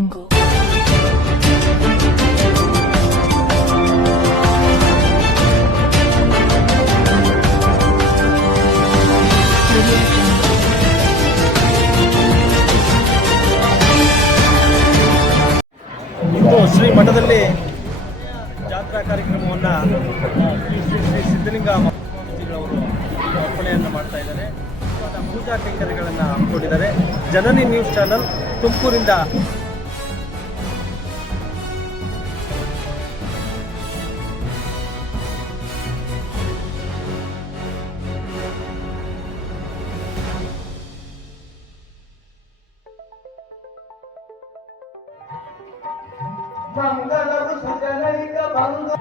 ಇಂದು ಶ್ರೀ ಮಠದಲ್ಲಿ ಜಾತ್ರಾ ಕಾರ್ಯಕ್ರಮವನ್ನು ಶ್ರೀ ಸಿದ್ಧಲಿಂಗ ಸ್ವಾಮೀಜಿಗಳವರು ಅರ್ಪಣೆಯನ್ನು ಮಾಡ್ತಾ ಇದ್ದಾರೆ. ಪೂಜಾ ಕೈಂಕರ್ಯಗಳನ್ನು ಹಮ್ಮಿಕೊಂಡಿದ್ದಾರೆ. ಜನನಿ ನ್ಯೂಸ್ ಚಾನಲ್ ತುಮಕೂರಿಂದ ಮಂಗಲವು ಸುಜನೈಕ ಬಂಧು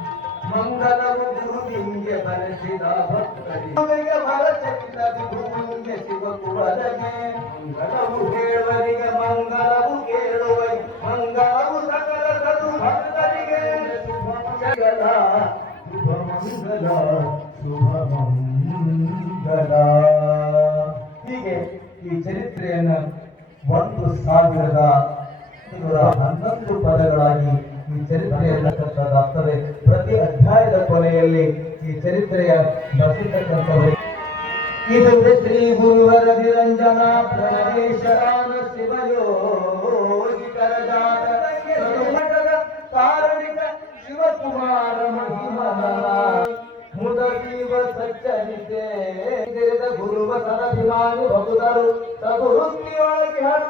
ಮಂಗಲವು ಗುರುವಿಂಗೆ ಬರೆಸಿದ ಭಕ್ತರಿಗೆ ಭರಚಕಿತ ವಿಭುವಿಂಗೆ ಶಿವಕುವರಗೆ ಮಂಗಲವು ಹೇಳುವರಿಗೆ ಮಂಗಲವು ಕೇಳುವರಿಗೆ ಮಂಗಲವು ಸಕಲ ಸದು ಭಕ್ತರಿಗೆ ಶುಭ ಮಂಗಲ ಶುಭ ಮಂಗಲ. ಹೀಗೆ ಈ ಚರಿತ್ರೆಯನ್ನು 1011 ಪದಗಳಾಗಿ ಈ ಚರಿತ್ರೆಯಲ್ಲಿರ್ತಕ್ಕಂಥದ್ದಾಗ್ತದೆ. ಪ್ರತಿ ಅಧ್ಯಾಯದ ಕೊನೆಯಲ್ಲಿ ಈ ಚರಿತ್ರೆಯ ಬರೆಸಿರ್ತಕ್ಕಂಥದ್ದು ಇದು ಶ್ರೀ ಗುರುವರ ನಿರಂಜನ ಪ್ರಣವೇಶ್ವರಾನ ಶಿವಯೋಗಿಕರ ಜಾತಕದ ಕಾರಣಿಕ ಶಿವಕುಮಾರ ಮಹಿಮನ ಮುದೀವ ಸಚ್ಚರಿತೆ ಗುರುವ ಸದಭಿಮಾನಿ ಭಗುದರು ಸಗುರುಕ್ತಿಯೊಳಗೆ ಹರು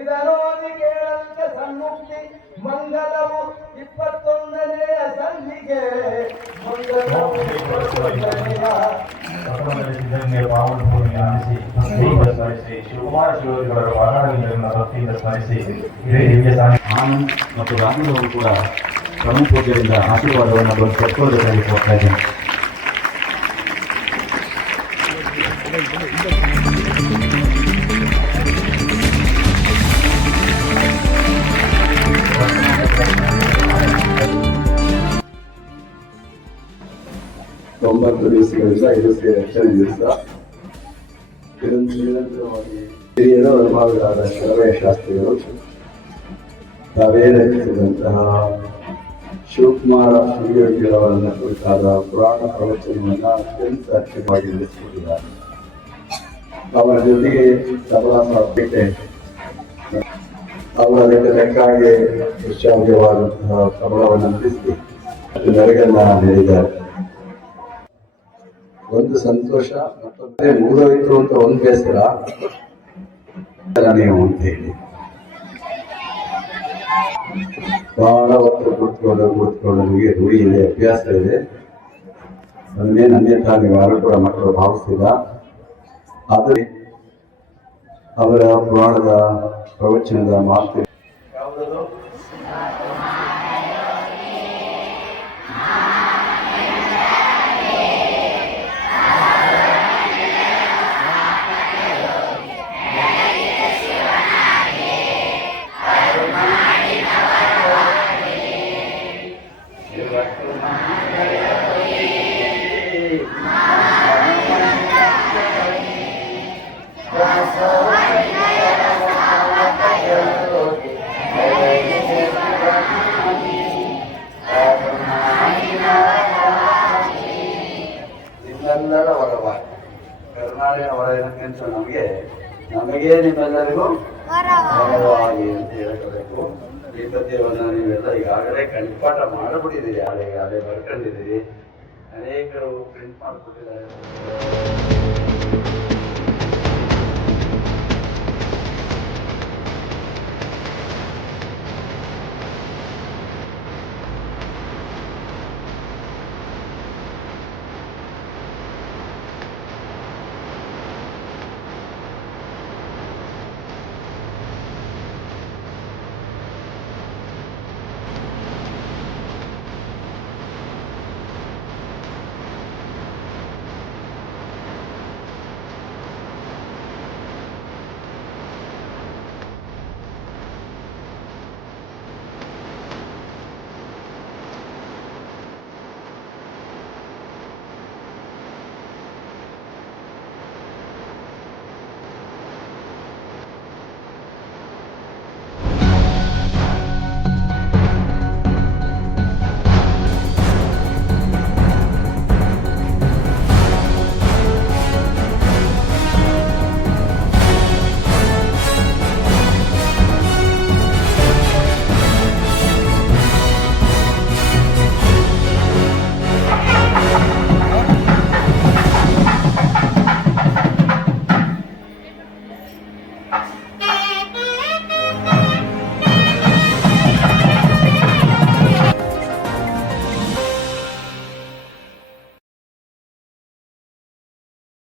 ಇದರೋದಿ ಕೇಳಂತೆ ಸನ್ಮುಕ್ತಿ ಮಂಗಲವು 21ನೇ ಸಂಧಿಗೆ ಶಿವಕುಮಾರ ಶಿವಯೋಗಿಗಳ ವಾರಾಣಗಳನ್ನು ಭಕ್ತಿಯಿಂದ ಸ್ಮರಿಸಿ ಆನಂದ್ ಮತ್ತು ರಾಮುಲು ಅವರು ಕೂಡ ಪ್ರಮುಖ ಪೂಜ್ಯರಿಂದ ಆಶೀರ್ವಾದವನ್ನು ಪಡ್ಕೊಳ್ಳಬೇಕಾಗಿ ಹೋಗ್ತಾ ಇದ್ದೇನೆ. ದಿವಸಗಳಿಂದ ಇದು ರಕ್ಷಣೆ ದಿವಸ ಇದೊಂದು ನಿರಂತರವಾಗಿ ಹಿರಿಯರ ಅನುಭವಗಳಾದ ಶರವಯ್ಯ ಶಾಸ್ತ್ರಿಗಳು ತಾವೇ ರಚಿಸಿದಂತಹ ಶಿವಕುಮಾರ ಶಿವಯೋಗಿಗಳವರನ್ನು ಕುರಿತಾದ ಪುರಾಣ ಪ್ರವಚನವನ್ನು ಅತ್ಯಂತ ಅರ್ಥವಾಗಿ ನಡೆಸಿಕೊಟ್ಟಿದ್ದಾರೆ. ಅವರ ಜೊತೆಗೆ ತಬಲಾ ಸಾಧ್ಯತೆ ಅವರ ಲೆಕ್ಕಾಗಿ ವಿಶ್ರಾವ್ಯವಾದಂತಹ ತಬಲವನ್ನು ನಡೆಸಿ ನೆರಗನ್ನ ನೀಡಿದ್ದಾರೆ. ಒಂದು ಸಂತೋಷ, ಮತ್ತೊಂದು ಮುಗಿದೋಯ್ತು ಅಂತ ಒಂದು ಬೇಸರ ನೀವು ಅಂತ ಹೇಳಿ ಬಹಳ ಹೊತ್ತು ಕೂತ್ಕೊಂಡು ನಿಮಗೆ ರೂಢಿ ಇದೆ, ಅಭ್ಯಾಸ ಇದೆ. ಅದನ್ನೇ ಅನ್ಯಥಾ ನೀವು ಯಾರು ಕೂಡ ಮಕ್ಕಳು ಭಾವಿಸಿಲ್ಲ. ಆದರೆ ಅವರ ಪುರಾಣದ ಪ್ರವಚನದ ಮಾತು ನಿಮ್ಮೆಲ್ಲರ ವರವಾಗಿ ಕರ್ನಾಟಕ ವರಕ್ಕಿಂತ ನಮಗೆ ನಿಮ್ಮೆಲ್ಲರಿಗೂ ವರವಾಗಿ ಅಂತ ಹೇಳಬೇಕು. ಈ ಪದ್ಯವನ್ನು ನೀವೆಲ್ಲ ಈಗಾಗಲೇ ಕಂಠಪಾಠ ಮಾಡಿಬಿಟ್ಟಿದ್ದೀರಿ, ಅದೇ ಬರ್ಕೊಂಡಿದ್ದೀರಿ. ಅನೇಕರು ಪ್ರಿಂಟ್ ಮಾಡಿಕೊಟ್ಟಿದ್ದಾರೆ.